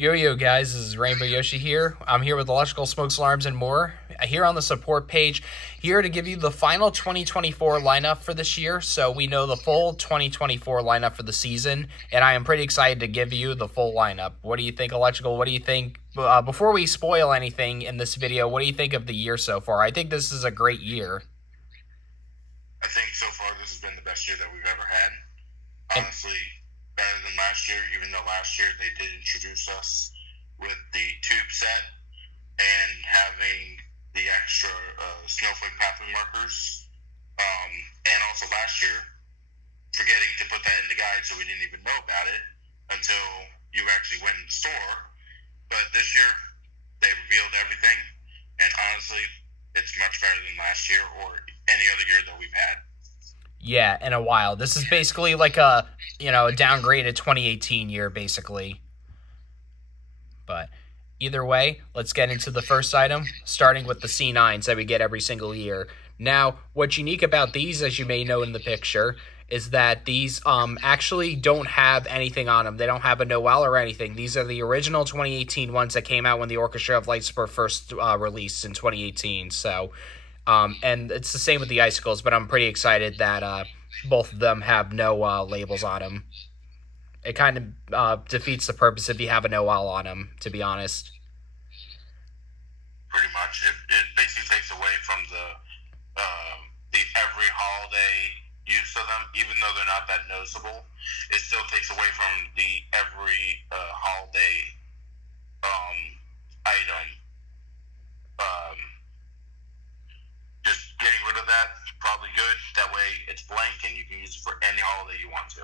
Yo guys, this is Rainbow Yoshi here. I'm here with electrical smokes, alarms, and more. Here on the support page, here to give you the final 2024 lineup for this year. So we know the full 2024 lineup for the season, and I am pretty excited to give you the full lineup. What do you think, electrical? What do you think? Before we spoil anything in this video, what do you think of the year so far? I think this is a great year. I think so far this has been the best year that we've ever had. Honestly, better than last year, even though last year they did introduce us with the tube set and having the extra Snowflake Pathway markers. And also last year, forgetting to put that in the guide, so we didn't even know about it until you actually went in the store. But this year, they revealed everything, and honestly, it's much better than last year or any other year that we've had. Yeah, in a while. This is basically like a downgraded 2018 year, basically. But either way, let's get into the first item, starting with the C9s that we get every single year. Now, what's unique about these, as you may know in the picture, is that these actually don't have anything on them. They don't have a Noel or anything. These are the original 2018 ones that came out when the Orchestra of Lights were first released in 2018. So, and it's the same with the icicles, but I'm pretty excited that both of them have no labels on them. It kind of defeats the purpose if you have a Noel on them, to be honest. Pretty much. It basically takes away from the every holiday use of them, even though they're not that noticeable. It still takes away from the every holiday item. Just getting rid of that is probably good. That way it's blank and you can use it for any holiday you want to.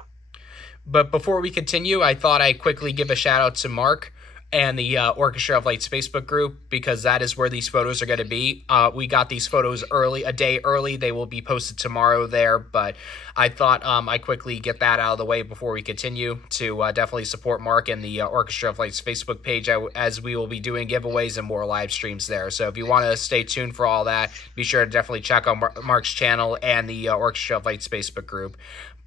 But before we continue, I thought I'd quickly give a shout out to Mark and the Orchestra of Lights Facebook group, because that is where these photos are going to be. We got these photos a day early. They will be posted tomorrow there, but I thought I'd quickly get that out of the way before we continue to definitely support Mark and the Orchestra of Lights Facebook page, as we will be doing giveaways and more live streams there. So if you want to stay tuned for all that, be sure to definitely check out Mark's channel and the Orchestra of Lights Facebook group.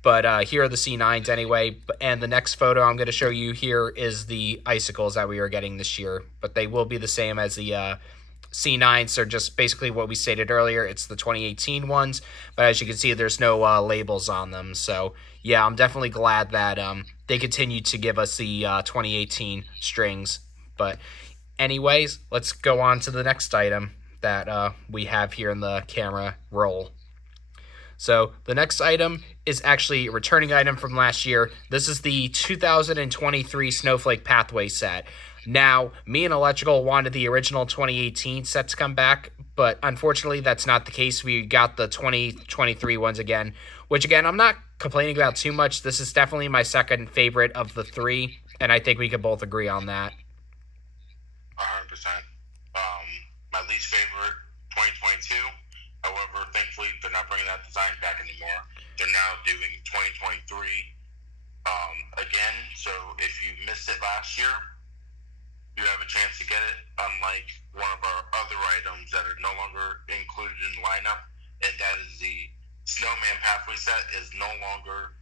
But here are the C9s anyway, and the next photo I'm going to show you here is the icicles that we are getting this year. But they will be the same as the C9s. They're just basically what we stated earlier. It's the 2018 ones, but as you can see, there's no labels on them. So yeah, I'm definitely glad that they continue to give us the 2018 strings. But anyways, let's go on to the next item that we have here in the camera roll. So the next item is actually a returning item from last year. This is the 2023 Snowflake Pathway set. Now, me and Electrical wanted the original 2018 set to come back, but unfortunately that's not the case. We got the 2023 ones again, which again, I'm not complaining about too much. This is definitely my second favorite of the three, and I think we could both agree on that. 100%. My least favorite, 2022. However, thankfully, they're not bringing that design back anymore. They're now doing 2023 again. So if you missed it last year, you have a chance to get it, unlike one of our other items that are no longer included in the lineup, and that is the Snowman Pathway set is no longer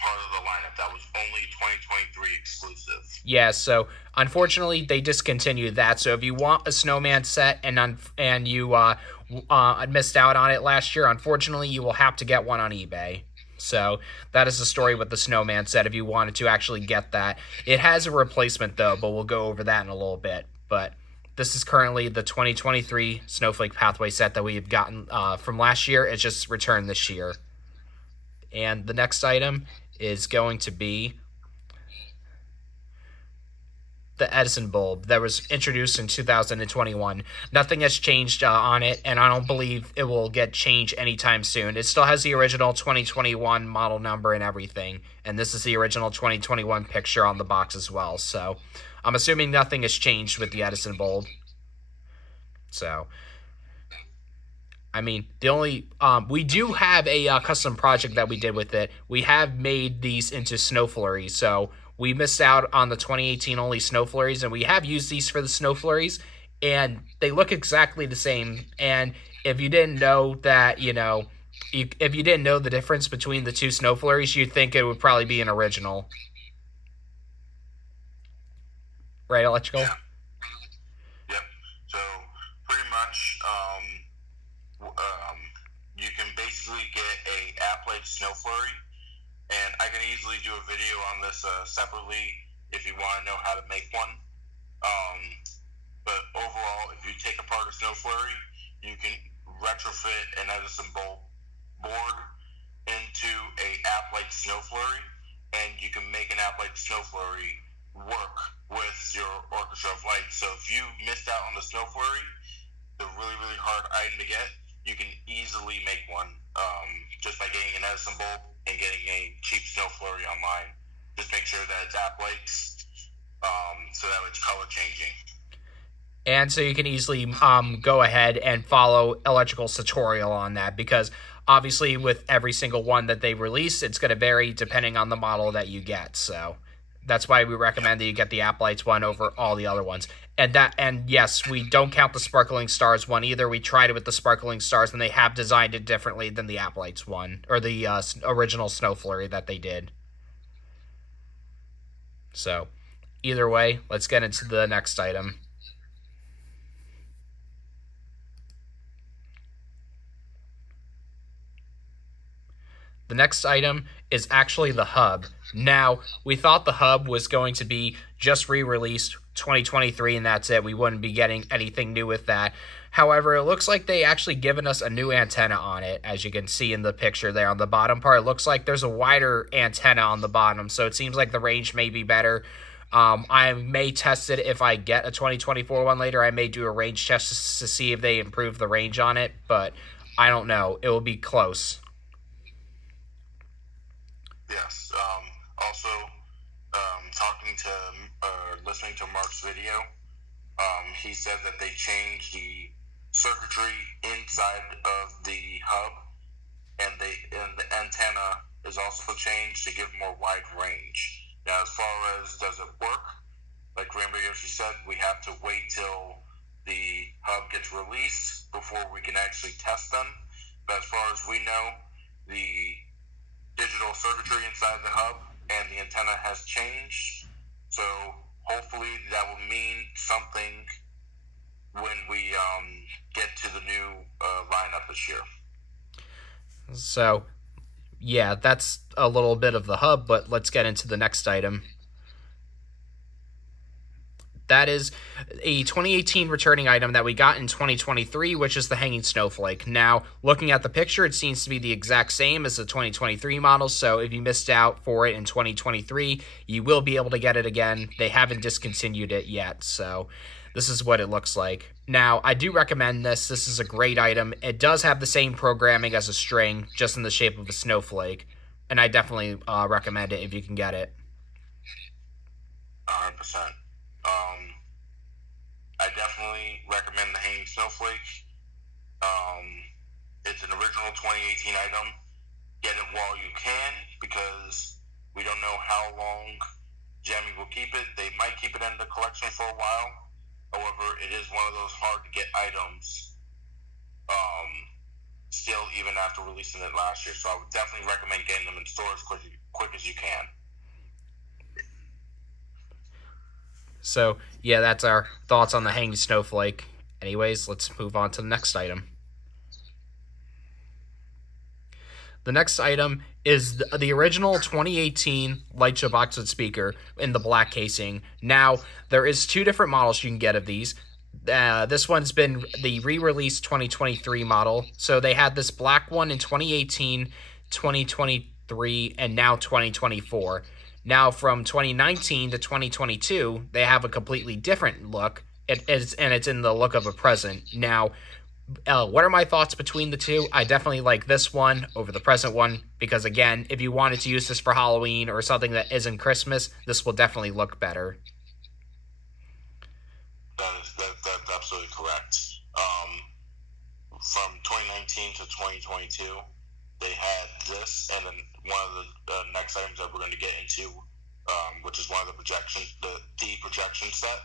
part of the lineup. That was only 2023 exclusive. Yeah, so unfortunately they discontinued that. So if you want a snowman set and you missed out on it last year, unfortunately you will have to get one on eBay. So that is the story with the snowman set if you wanted to actually get that. It has a replacement though, but we'll go over that in a little bit. But this is currently the 2023 Snowflake Pathway set that we've gotten from last year. It's just returned this year. And the next item is going to be the Edison Bulb that was introduced in 2021. Nothing has changed on it, and I don't believe it will get changed anytime soon. It still has the original 2021 model number and everything, and this is the original 2021 picture on the box as well. So I'm assuming nothing has changed with the Edison Bulb. So I mean, the only, we do have a custom project that we did with it. We have made these into snow flurries, so we missed out on the 2018 only snow flurries, and we have used these for the snow flurries, and they look exactly the same. And if you didn't know that, if you didn't know the difference between the two snow flurries, you'd think it would probably be an original. right, Electrical? Yeah. Yep. So pretty much, you can basically get a app like Snowflake, and I can easily do a video on this separately if you want to know how to make one. But overall, if you take apart a Snowflake, you can retrofit an Edison Bulb board into a app like Snowflake, and you can make an app like Snowflake work with your Orchestra of Lights. So if you missed out on the Snowflake, the really, really hard item to get, you can easily make one just by getting an Edison Bulb and getting a cheap Snowflake online. Just make sure that it's app lights, so that it's color changing. And so you can easily go ahead and follow Electrical's tutorial on that, because obviously with every single one that they release, it's going to vary depending on the model that you get. So that's why we recommend that you get the app lights one over all the other ones. And yes, we don't count the Sparkling Stars one either. We tried it with the Sparkling Stars, and they have designed it differently than the app lights one, or the original Snow Flurry that they did. So either way, let's get into the next item. The next item is actually the hub. Now, we thought the hub was going to be just re-released 2023 and that's it. We wouldn't be getting anything new with that. However, it looks like they actually given us a new antenna on it. As you can see in the picture there on the bottom part, it looks like there's a wider antenna on the bottom, so it seems like the range may be better. I may test it if I get a 2024 one later. I may do a range test to see if they improve the range on it, but I don't know. It will be close. Yes. Also, talking to listening to Mark's video, he said that they changed the circuitry inside of the hub, and the antenna is also changed to give more wide range. Now, as far as does it work, like Rainbow Yoshi said, we have to wait till the hub gets released before we can actually test them. But as far as we know, the digital circuitry inside the hub and the antenna has changed, so hopefully that will mean something when we get to the new lineup this year. So yeah, that's a little bit of the hub, but let's get into the next item. That is a 2018 returning item that we got in 2023, which is the Hanging Snowflake. Now, looking at the picture, it seems to be the exact same as the 2023 model, so if you missed out for it in 2023, you will be able to get it again. They haven't discontinued it yet, so this is what it looks like. Now, I do recommend this. This is a great item. It does have the same programming as a string, just in the shape of a snowflake, and I definitely recommend it if you can get it. 100%. I definitely recommend the Hanging Snowflake. It's an original 2018 item. Get it while you can, because we don't know how long Gemmy will keep it. They might keep it in the collection for a while. However, it is one of those hard-to-get items still, even after releasing it last year. So I would definitely recommend getting them in stores quick as you can. So, yeah, that's our thoughts on the Hanging Snowflake. Anyways, let's move on to the next item. The next item is the original 2018 Light Show Boxwood speaker in the black casing. Now, there is two different models you can get of these. This one's been the re-released 2023 model. So they had this black one in 2018, 2023, and now 2024. Now, from 2019 to 2022, they have a completely different look, and it's in the look of a present. Now, what are my thoughts between the two? I definitely like this one over the present one, because, again, if you wanted to use this for Halloween or something that isn't Christmas, this will definitely look better. That's absolutely correct. From 2019 to 2022, they had this, and then one of the next items that we're going to get into, which is one of the projection set.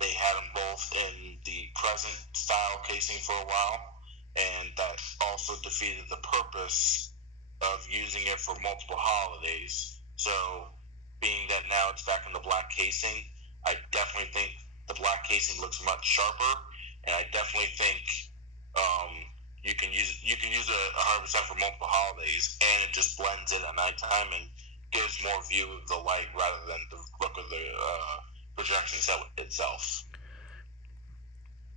They had them both in the present style casing for a while, and that also defeated the purpose of using it for multiple holidays. So being that now it's back in the black casing, I definitely think the black casing looks much sharper, and I definitely think you can use it 100% for multiple holidays, and it just blends in at nighttime and gives more view of the light rather than the look of the projection set itself.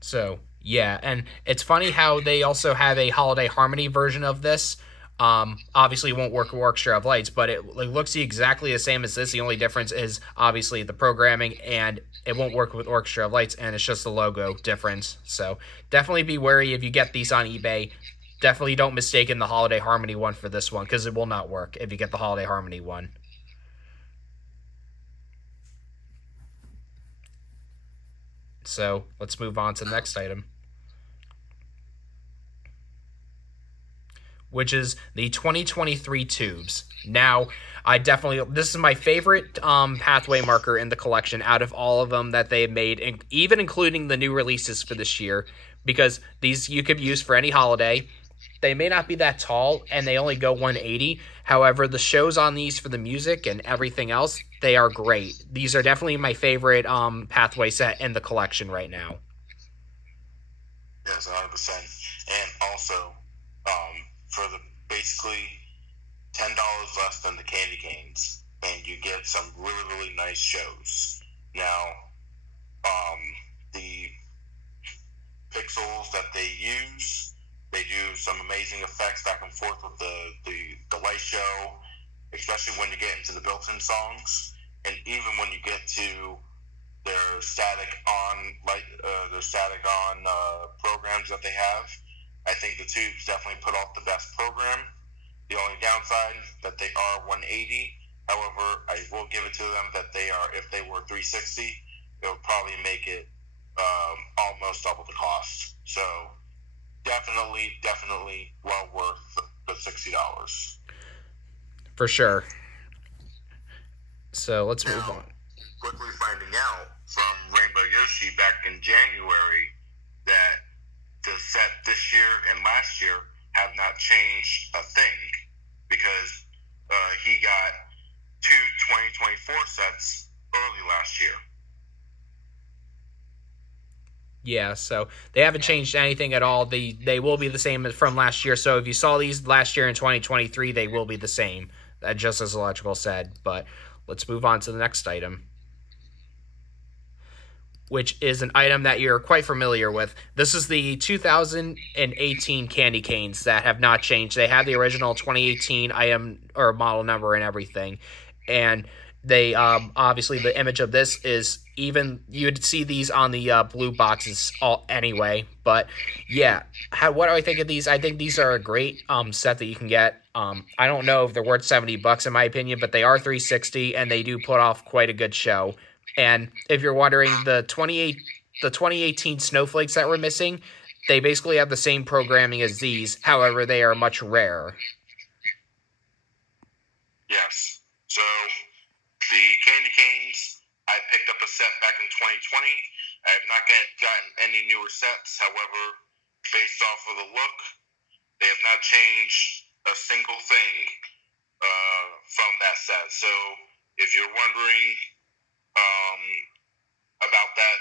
So, yeah, and it's funny how they also have a holiday harmony version of this. Obviously, it won't work with Orchestra of Lights, but it looks exactly the same as this. The only difference is obviously the programming, and it won't work with Orchestra of Lights, and it's just the logo difference. So definitely be wary if you get these on eBay. Definitely don't mistake the Holiday Harmony one for this one, because it will not work if you get the Holiday Harmony one. So let's move on to the next item, which is the 2023 tubes. Now, this is my favorite pathway marker in the collection out of all of them that they've made, even including the new releases for this year, because these you could use for any holiday. They may not be that tall, and they only go 180. However, the shows on these for the music and everything else, they are great. These are definitely my favorite pathway set in the collection right now. Yes, 100%. And also, for the basically $10 less than the candy canes, and you get some really, really nice shows. Now, the pixels that they use, they do some amazing effects back and forth with the light show, especially when you get into the built-in songs, and even when you get to their static on programs that they have. I think the tubes definitely put off the best program. The only downside that they are 180. However, I will give it to them that if they were 360, it would probably make it almost double the cost. So definitely well worth the $60. For sure. So let's move on. Quickly finding out from Rainbow Yoshi back in January that the set this year and last year have not changed a thing, because he got two 2024 sets early last year. Yeah, so they haven't changed anything at all. They will be the same as from last year. So if you saw these last year in 2023, they will be the same, just as Electrical said. But let's move on to the next item, which is an item that you're quite familiar with. This is the 2018 candy canes that have not changed. They have the original 2018 item or model number and everything. And they obviously the image of this is even you'd see these on the blue boxes anyway. But yeah, what do I think of these? I think these are a great set that you can get. I don't know if they're worth $70 in my opinion, but they are 360 and they do put off quite a good show. And if you're wondering, the 2018 snowflakes that we're missing, they basically have the same programming as these. However, they are much rarer. Yes. So the candy canes, I picked up a set back in 2020. I have not gotten any newer sets. However, based off of the look, they have not changed a single thing from that set. So if you're wondering about that,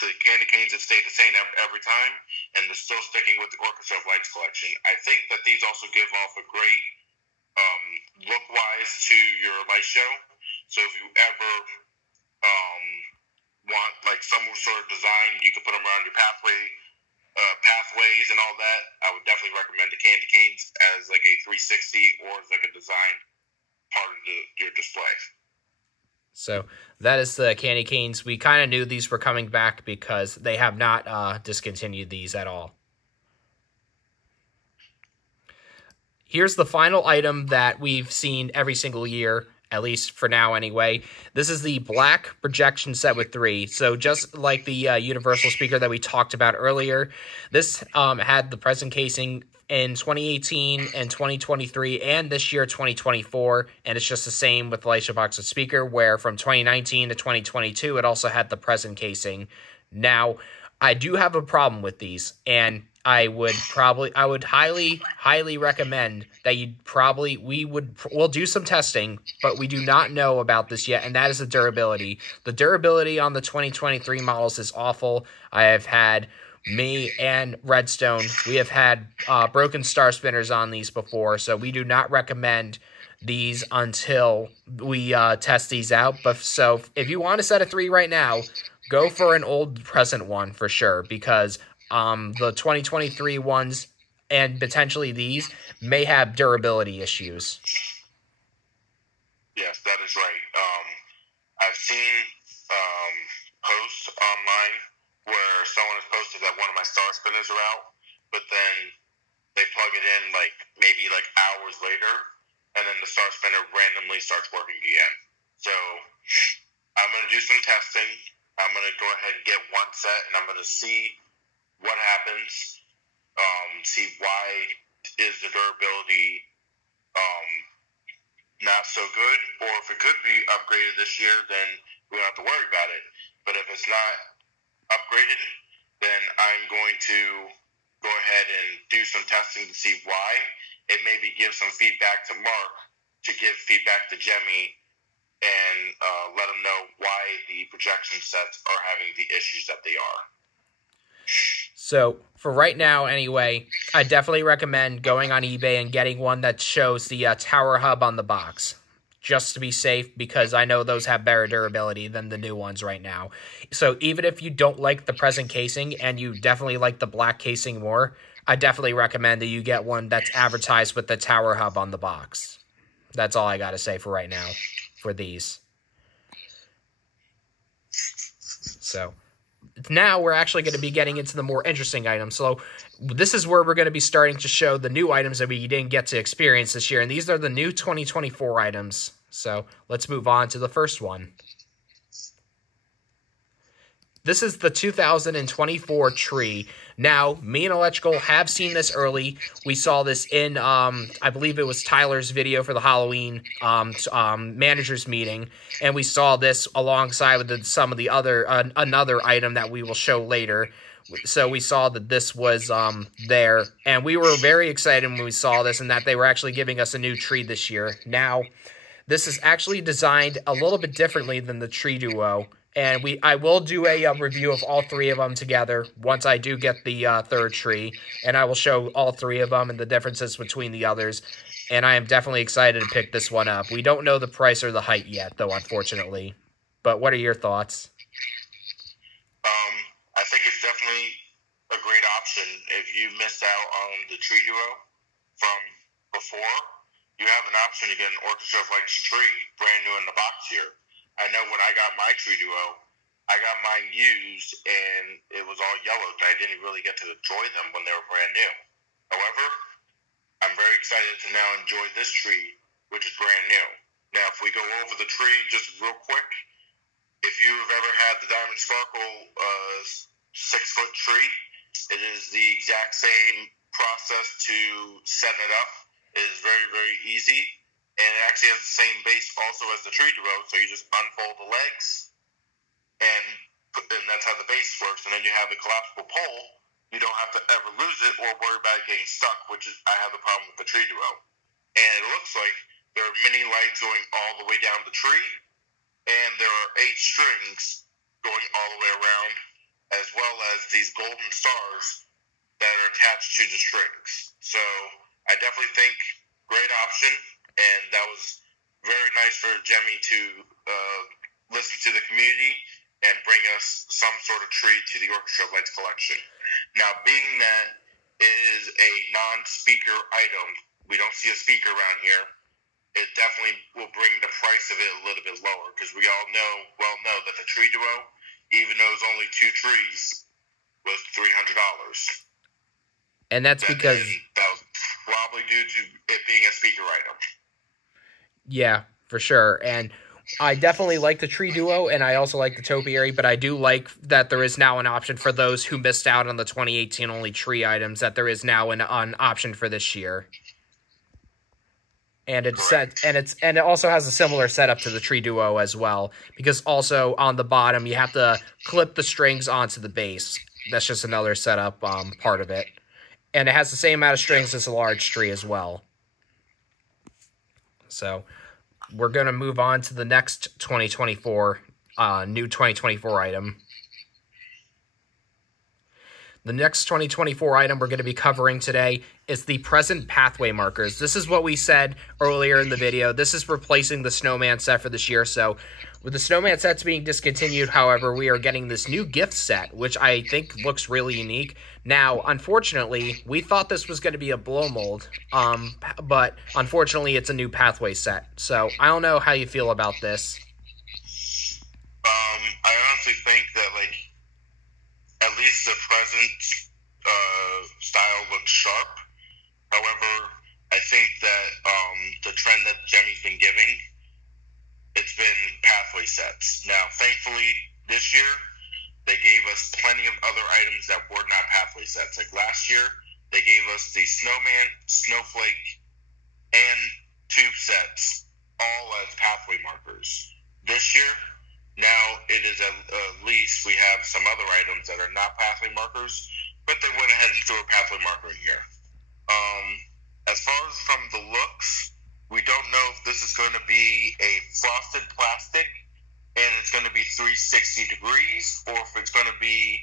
the candy canes have stayed the same every time, and they're still sticking with the Orchestra of Lights collection. I think that these also give off a great look-wise to your light show. So if you ever want like some sort of design, you can put them around your pathways and all that. I would definitely recommend the candy canes as like a 360 or as like a design part of your display. So that is the candy canes. We kind of knew these were coming back because they have not discontinued these at all. Here's the final item that we've seen every single year, at least for now anyway. This is the black projection set with 3. So just like the universal speaker that we talked about earlier, this had the present casing in 2018 and 2023 and this year 2024, and it's just the same with the Light Show box with speaker, where from 2019 to 2022 it also had the present casing. Now I do have a problem with these, and I would highly recommend that we'll do some testing, but we do not know about this yet, and that is the durability. The durability on the 2023 models is awful. I have had me and Redstone, we have had broken star spinners on these before, so we do not recommend these until we test these out. But so if you want a set of 3 right now, go for an old present one for sure, because the 2023 ones and potentially these may have durability issues. Yes, that is right. I've seen posts online where someone has posted that one of my star spinners are out, but then they plug it in maybe hours later, and then the star spinner randomly starts working again. So I'm going to do some testing. I'm going to go ahead and get one set, and I'm going to see what happens, see why is the durability not so good, or if it could be upgraded this year, then we don't have to worry about it. But if it's not upgraded, then I'm going to go ahead and do some testing to see why, and maybe give some feedback to Mark to give feedback to Jemmy, and let them know why the projection sets are having the issues that they are. So for right now, anyway, I definitely recommend going on eBay and getting one that shows the tower hub on the box, just to be safe, because I know those have better durability than the new ones right now. So even if you don't like the present casing and you definitely like the black casing more, I definitely recommend that you get one that's advertised with the tower hub on the box. That's all I got to say for right now for these. So now we're actually going to be getting into the more interesting items. So this is where we're going to be starting to show the new items that we didn't get to experience this year. And these are the new 2024 items. So let's move on to the first one. This is the 2024 tree. Now, me and Electrical have seen this early. We saw this in, I believe it was Tyler's video for the Halloween managers meeting, and we saw this alongside with some of the other another item that we will show later. So we saw that this was there, and we were very excited when we saw this, and that they were actually giving us a new tree this year. Now, this is actually designed a little bit differently than the Tree Duo. And I will do a review of all 3 of them together once I do get the third tree. And I will show all 3 of them and the differences between the others. And I am definitely excited to pick this one up. We don't know the price or the height yet, though, unfortunately. But what are your thoughts? I think it's definitely a great option. If you missed out on the Tree Duo from before, you have an option to get an Orchestra of Lights tree brand new in the box here. I know when I got my Tree Duo, I got mine used, and it was all yellowed, and I didn't really get to enjoy them when they were brand new. However, I'm very excited to now enjoy this tree, which is brand new. Now, if we go over the tree just real quick, if you've ever had the Diamond Sparkle 6-foot tree, it is the exact same process to set it up. It is very, very easy. And it actually has the same base also as the Tree Duo, so you just unfold the legs, and that's how the base works. And then you have a collapsible pole. You don't have to ever lose it or worry about it getting stuck, which is I have the problem with the Tree Duo. And it looks like there are mini lights going all the way down the tree, and there are 8 strings going all the way around, as well as these golden stars that are attached to the strings. So I definitely think great option. And that was very nice for Jemmy to listen to the community and bring us some sort of tree to the Orchestra of Lights collection. Now, being that it is a non-speaker item, we don't see a speaker around here, it definitely will bring the price of it a little bit lower, because we all know that the Tree Duo, even though it's only 2 trees, was $300. And that's because that was probably due to it being a speaker item. Yeah, for sure. And I definitely like the Tree Duo, and I also like the Topiary, but I do like that there is now an option for those who missed out on the 2018 only tree items, that there is now an option for this year. And it also has a similar setup to the Tree Duo as well, because also on the bottom you have to clip the strings onto the base. That's just another setup part of it. And it has the same amount of strings as a large tree as well. So we're going to move on to the next 2024, new 2024 item. The next 2024 item we're going to be covering today is the present pathway markers. This is what we said earlier in the video. This is replacing the snowman set for this year. So with the snowman sets being discontinued, however, we are getting this new gift set, which I think looks really unique. Now, unfortunately, we thought this was going to be a blow mold, but unfortunately, it's a new pathway set. So I don't know how you feel about this. I honestly think that, like, at least the present style looks sharp. However, I think that the trend that Gemmy's been giving, it's been pathway sets. Now, thankfully, this year, they gave us plenty of other items that were not pathway sets. Like last year, they gave us the Snowman, Snowflake, and Tube sets, all as pathway markers. This year, now it is at least we have some other items that are not pathway markers, but they went ahead and threw a pathway marker in here. As far as from the looks, we don't know if this is going to be a frosted plastic and it's going to be 360 degrees, or if it's going to be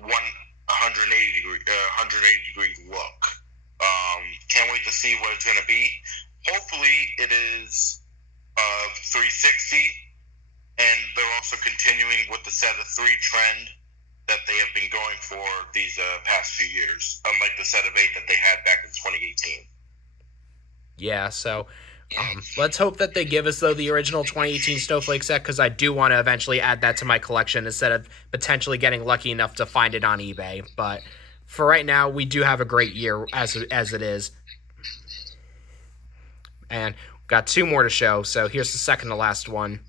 180 degree look. Can't wait to see what it's going to be. Hopefully it is 360, and they're also continuing with the set of 3 trend that they have been going for these past few years, unlike the set of 8 that they had back in 2018. Yeah, so let's hope that they give us, though, the original 2018 Snowflake set, because I do want to eventually add that to my collection instead of potentially getting lucky enough to find it on eBay. But for right now, we do have a great year as it is. And we've got 2 more to show, so here's the second to last one.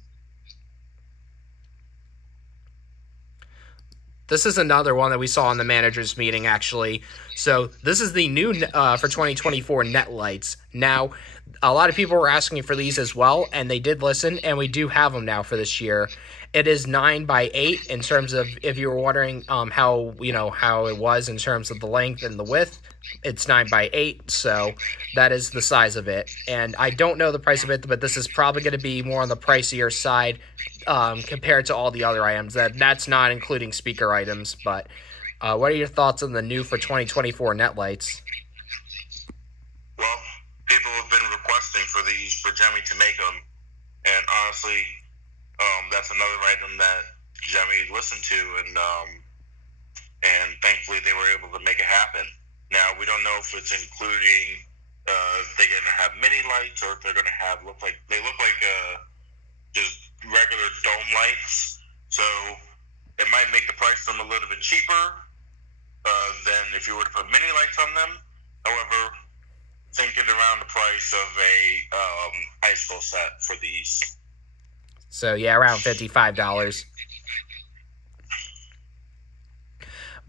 This is another one that we saw in the managers meeting, actually. So this is the new for 2024 net lights. Now, a lot of people were asking for these as well, and they did listen, and we do have them now for this year. It is 9x8 in terms of, if you were wondering how it was in terms of the length and the width. It's 9x8, so that is the size of it. And I don't know the price of it, but this is probably going to be more on the pricier side compared to all the other items. That's not including speaker items, but what are your thoughts on the new for 2024 net lights? Well, people have been requesting for these, for Gemmy to make them, and honestly, that's another item that Gemmy listened to, and thankfully they were able to make it happen. Now, we don't know if it's including, if they're going to have mini lights, or if they're going to have, look like just regular dome lights. So it might make the price of them a little bit cheaper than if you were to put mini lights on them. However, thinking around the price of a high school set for these. So yeah, around $55.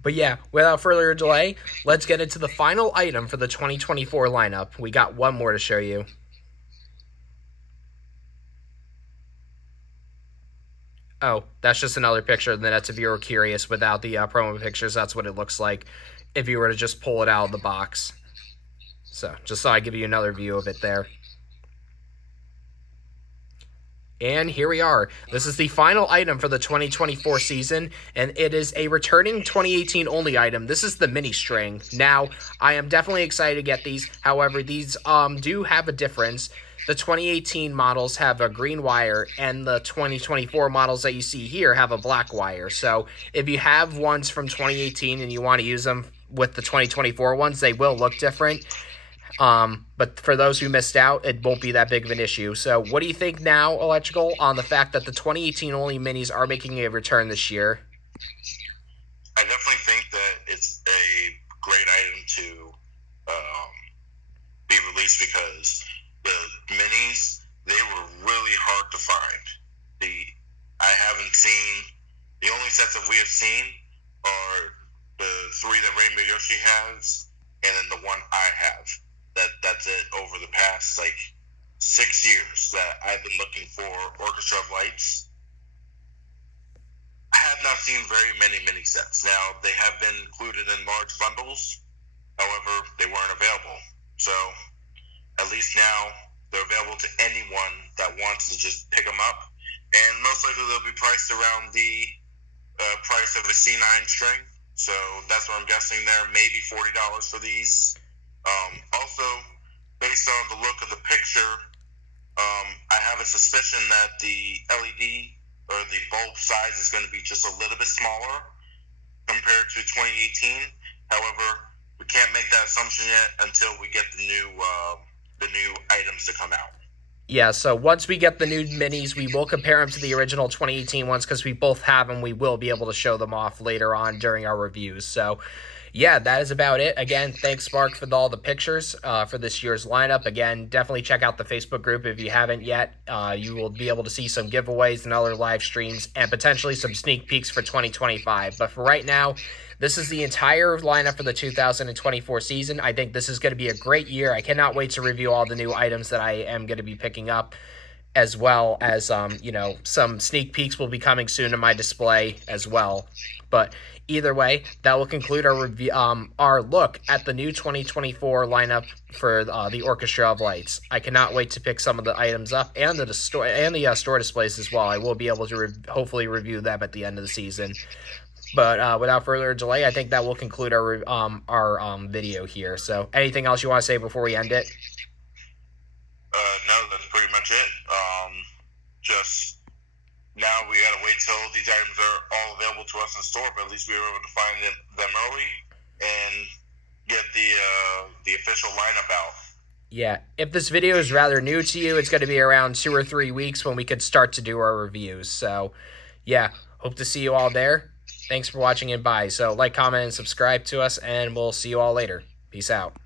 But yeah, without further delay, let's get into the final item for the 2024 lineup. We got one more to show you. Oh, that's just another picture. And that's if you were curious, without the promo pictures, that's what it looks like if you were to just pull it out of the box. So, just thought I'd give you another view of it there. And here we are. This is the final item for the 2024 season, and it is a returning 2018 only item. This is the mini string. Now, I am definitely excited to get these. However, these do have a difference. The 2018 models have a green wire, and the 2024 models that you see here have a black wire. So, if you have ones from 2018 and you want to use them with the 2024 ones, they will look different. But for those who missed out, it won't be that big of an issue. So what do you think now, Electrical, on the fact that the 2018 only minis are making a return this year? I definitely think that it's a great item to be released, because the minis, they were really hard to find. The only sets that we have seen are the 3 that Rainbow Yoshi has, and then the one I have. That's it over the past 6 years that I've been looking for Orchestra of Lights. I have not seen very many mini sets. Now, they have been included in large bundles, However, they weren't available. So at least now they're available to anyone that wants to just pick them up. And most likely they'll be priced around the price of a C9 string. So that's what I'm guessing there. Maybe $40 for these. Also, based on the look of the picture, I have a suspicion that the LED or the bulb size is going to be just a little bit smaller compared to 2018. However, we can't make that assumption yet until we get the new items to come out. Yeah, so once we get the new minis, we will compare them to the original 2018 ones because we both have them. We will be able to show them off later on during our reviews. So, yeah, that is about it. Again, thanks, Mark, for all the pictures for this year's lineup. Again, definitely check out the Facebook group if you haven't yet. You will be able to see some giveaways and other live streams and potentially some sneak peeks for 2025. But for right now, this is the entire lineup for the 2024 season. I think this is going to be a great year. I cannot wait to review all the new items that I am going to be picking up, as well as, some sneak peeks will be coming soon to my display as well. But either way, that will conclude our review, our look at the new 2024 lineup for the Orchestra of Lights. I cannot wait to pick some of the items up and the store displays as well. I will be able to hopefully review them at the end of the season. But without further delay, I think that will conclude our video here. So anything else you want to say before we end it? No, that's pretty much it. Just now we got to wait till these items are all available to us in store, but at least we were able to find them early and get the official lineup out. Yeah, if this video is rather new to you, it's going to be around 2 or 3 weeks when we could start to do our reviews. So, yeah, hope to see you all there. Thanks for watching and bye. So like, comment, and subscribe to us, and we'll see you all later. Peace out.